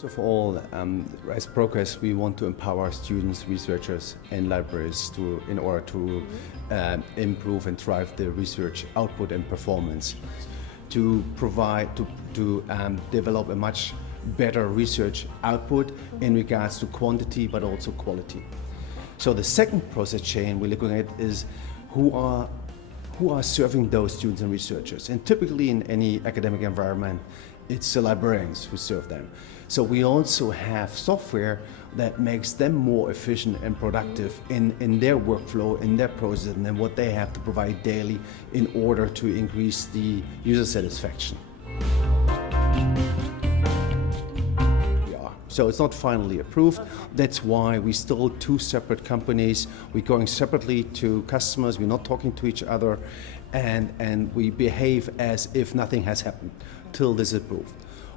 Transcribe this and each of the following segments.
First of all, as ProQuest, we want to empower students, researchers, and libraries in order to improve and drive the research output and performance, to develop a much better research output in regards to quantity but also quality. So the second process chain we're looking at is who are serving those students and researchers. And typically in any academic environment, it's the librarians who serve them. So we also have software that makes them more efficient and productive in their workflow, in their process, and then what they have to provide daily in order to increase the user satisfaction. So it's not finally approved. That's why we still two separate companies. We're going separately to customers. We're not talking to each other, and we behave as if nothing has happened till this is approved.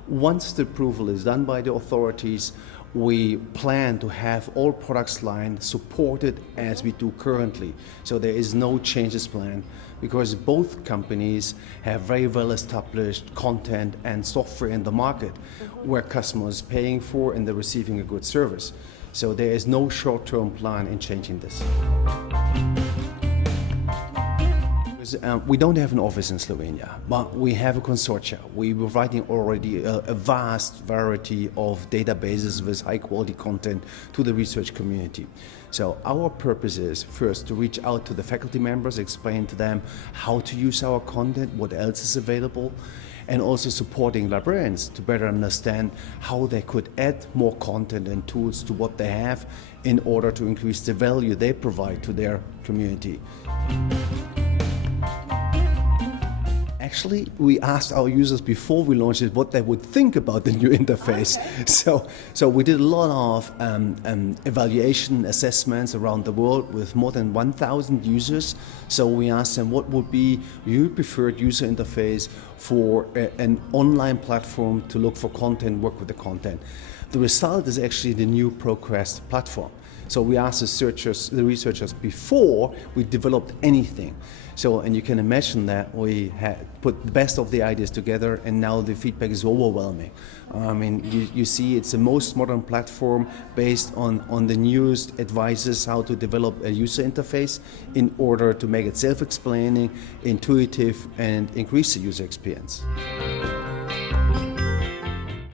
Once the approval is done by the authorities, we plan to have all products line supported as we do currently. So there is no changes planned because both companies have very well established content and software in the market where customers are paying for and they're receiving a good service. So there is no short-term plan in changing this. We don't have an office in Slovenia, but we have a consortia. We're providing already a vast variety of databases with high quality content to the research community. So our purpose is first to reach out to the faculty members, explain to them how to use our content, what else is available, and also supporting librarians to better understand how they could add more content and tools to what they have in order to increase the value they provide to their community. Actually, we asked our users before we launched it what they would think about the new interface. Okay. So we did a lot of evaluation assessments around the world with more than 1,000 users. So we asked them what would be your preferred user interface for an online platform to look for content, work with the content. The result is actually the new ProQuest platform. So we asked the researchers before we developed anything. So, and you can imagine that we had put the best of the ideas together and now the feedback is overwhelming. I mean, you see it's the most modern platform based on the newest advices how to develop a user interface in order to make it self-explaining, intuitive, and increase the user experience.